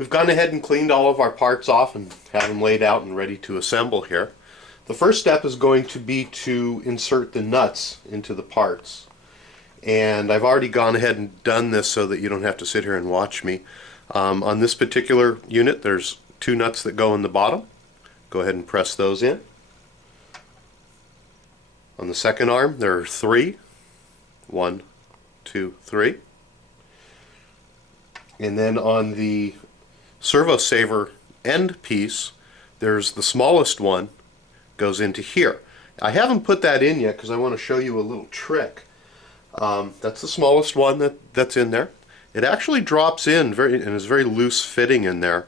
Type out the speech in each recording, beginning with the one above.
We've gone ahead and cleaned all of our parts off and have them laid out and ready to assemble here. The first step is going to be to insert the nuts into the parts. And I've already gone ahead and done this so that you don't have to sit here and watch me. On this particular unit, there's 2 nuts that go in the bottom. Go ahead and press those in. On the second arm, there are 3. 1, 2, 3. And then on the servo saver end piece, there's the smallest one goes into here. I haven't put that in yet because I want to show you a little trick. That's the smallest one that's in there. It actually drops in and is very loose fitting in there,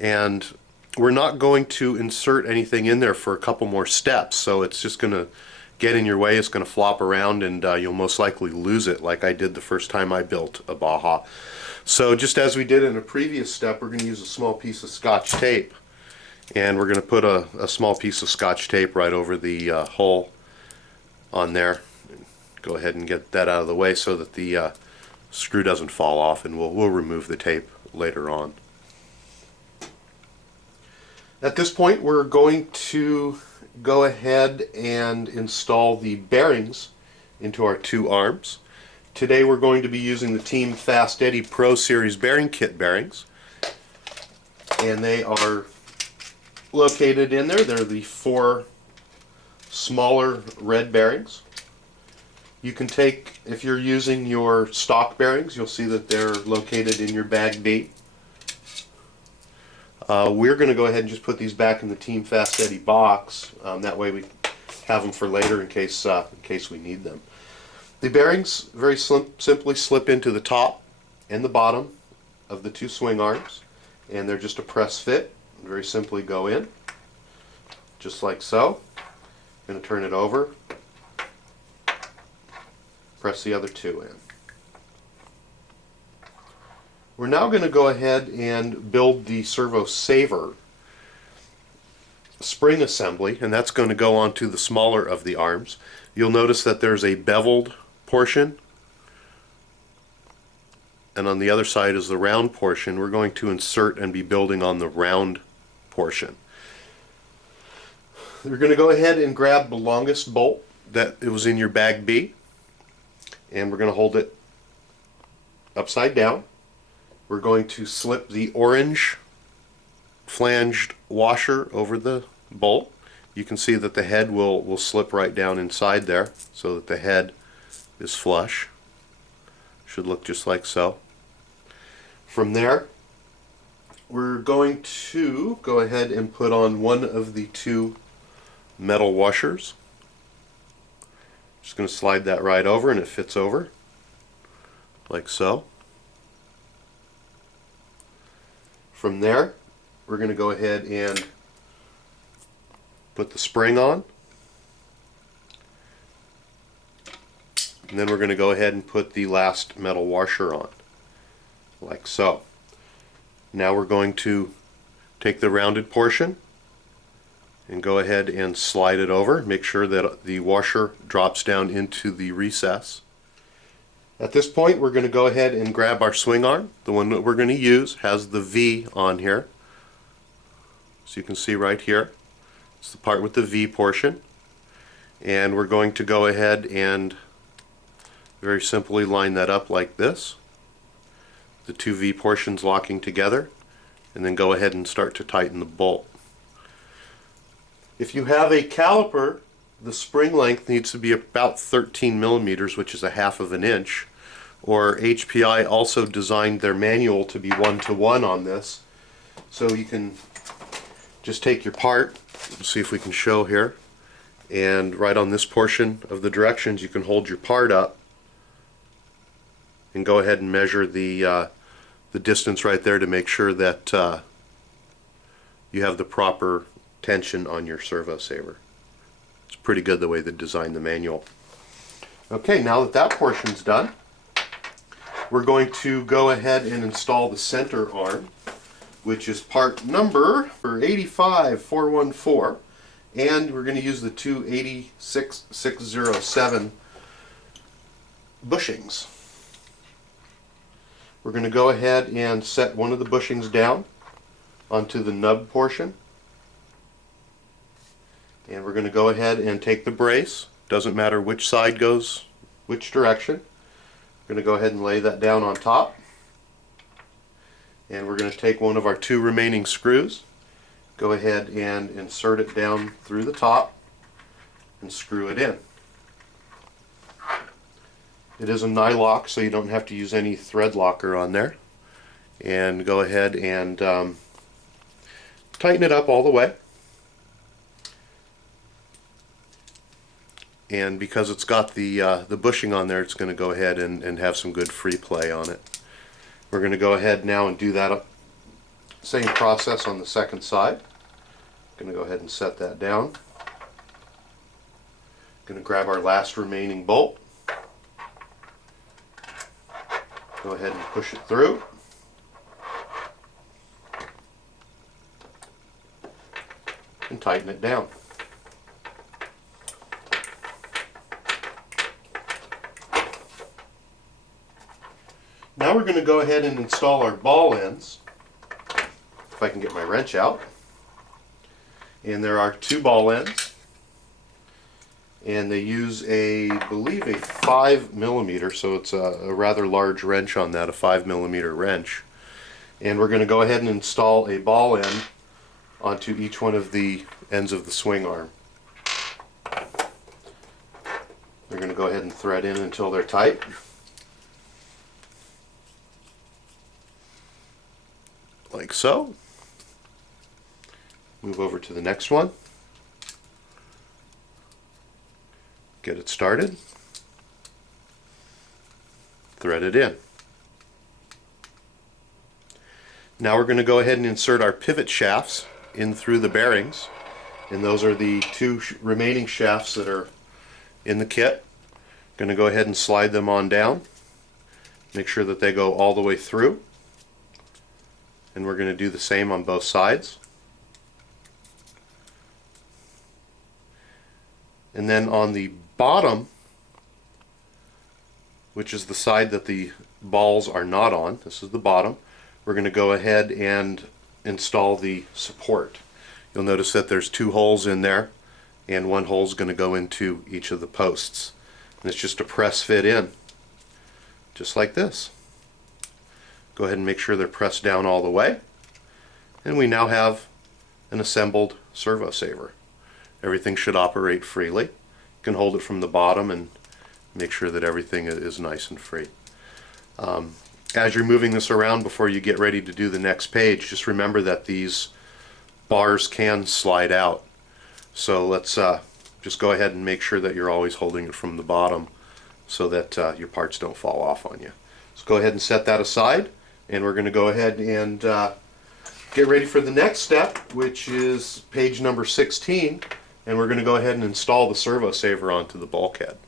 and we're not going to insert anything in there for a couple more steps, so it's just going to get in your way. It's going to flop around, and you'll most likely lose it like I did the first time I built a Baja. So just as we did in a previous step, we're going to use a small piece of Scotch tape, and we're going to put a small piece of Scotch tape right over the hole on there. Go ahead and get that out of the way so that the screw doesn't fall off, and we'll remove the tape later on. At this point, we're going to go ahead and install the bearings into our 2 arms. Today we're going to be using the Team Fast Eddy Pro Series bearing kit bearings, and they are located in there. They're the 4 smaller red bearings. You can take, if you're using your stock bearings, you'll see that they're located in your bag B. We're going to go ahead and just put these back in the Team Fast Eddy box. That way we have them for later in case we need them. The bearings very simply slip into the top and the bottom of the 2 swing arms, and they're just a press fit. Very simply go in, just like so. I'm going to turn it over, press the other 2 in. We're now going to go ahead and build the servo saver spring assembly, and that's going to go onto the smaller of the arms. You'll notice that there's a beveled portion, and on the other side is the round portion. We're going to insert and be building on the round portion. We're going to go ahead and grab the longest bolt that it was in your bag B, and we're going to hold it upside down. We're going to slip the orange flanged washer over the bolt. You can see that the head will slip right down inside there so that the head is flush. Should look just like so. From there, we're going to go ahead and put on one of the 2 metal washers. Just going to slide that right over, and it fits over like so. From there, we're going to go ahead and put the spring on. And then we're going to go ahead and put the last metal washer on, like so. Now we're going to take the rounded portion and go ahead and slide it over. Make sure that the washer drops down into the recess. At this point, we're going to go ahead and grab our swing arm. The one that we're going to use has the V on here. So you can see right here, it's the part with the V portion. And we're going to go ahead and very simply line that up like this. The 2 V portions locking together, and then go ahead and start to tighten the bolt. If you have a caliper, the spring length needs to be about 13 millimeters, which is 1/2 inch. Or HPI also designed their manual to be 1-to-1 on this. So you can just take your part, let's see if we can show here, and right on this portion of the directions you can hold your part up and go ahead and measure the distance right there to make sure that you have the proper tension on your servo saver. It's pretty good the way they designed the manual. Okay, now that that portion's done, we're going to go ahead and install the center arm, which is part number 85414, and we're going to use the 286-607 bushings. we're going to go ahead and set one of the bushings down onto the nub portion. And we're going to go ahead and take the brace. Doesn't matter which side goes which direction. We're going to go ahead and lay that down on top. And we're going to take one of our 2 remaining screws, go ahead and insert it down through the top and screw it in. It is a nylock, so you don't have to use any thread locker on there. And go ahead and tighten it up all the way. And because it's got the bushing on there, it's going to go ahead and have some good free play on it. We're going to go ahead now and do that same process on the second side. Going to go ahead and set that down. Going to grab our last remaining bolt. Go ahead and push it through. And tighten it down. Now we're going to go ahead and install our ball ends, if I can get my wrench out. And there are 2 ball ends, and they use I believe a 5mm, so it's a rather large wrench on that, a 5mm wrench. And we're going to go ahead and install a ball end onto each one of the ends of the swing arm. We're going to go ahead and thread in until they're tight. Like so. Move over to the next one. Get it started. Thread it in. Now we're going to go ahead and insert our pivot shafts in through the bearings, and those are the 2 remaining shafts that are in the kit. Going to go ahead and slide them on down. Make sure that they go all the way through. And we're going to do the same on both sides. And then on the bottom, which is the side that the balls are not on, this is the bottom, we're going to go ahead and install the support. You'll notice that there's 2 holes in there, and 1 hole is going to go into each of the posts. And it's just a press fit in, just like this. Go ahead and make sure they're pressed down all the way, and we now have an assembled servo saver. Everything should operate freely. You can hold it from the bottom and make sure that everything is nice and free. As you're moving this around before you get ready to do the next page, just remember that these bars can slide out. So let's just go ahead and make sure that you're always holding it from the bottom so that your parts don't fall off on you. So go ahead and set that aside, and we're going to go ahead and get ready for the next step, which is page number 16, and we're going to go ahead and install the servo saver onto the bulkhead.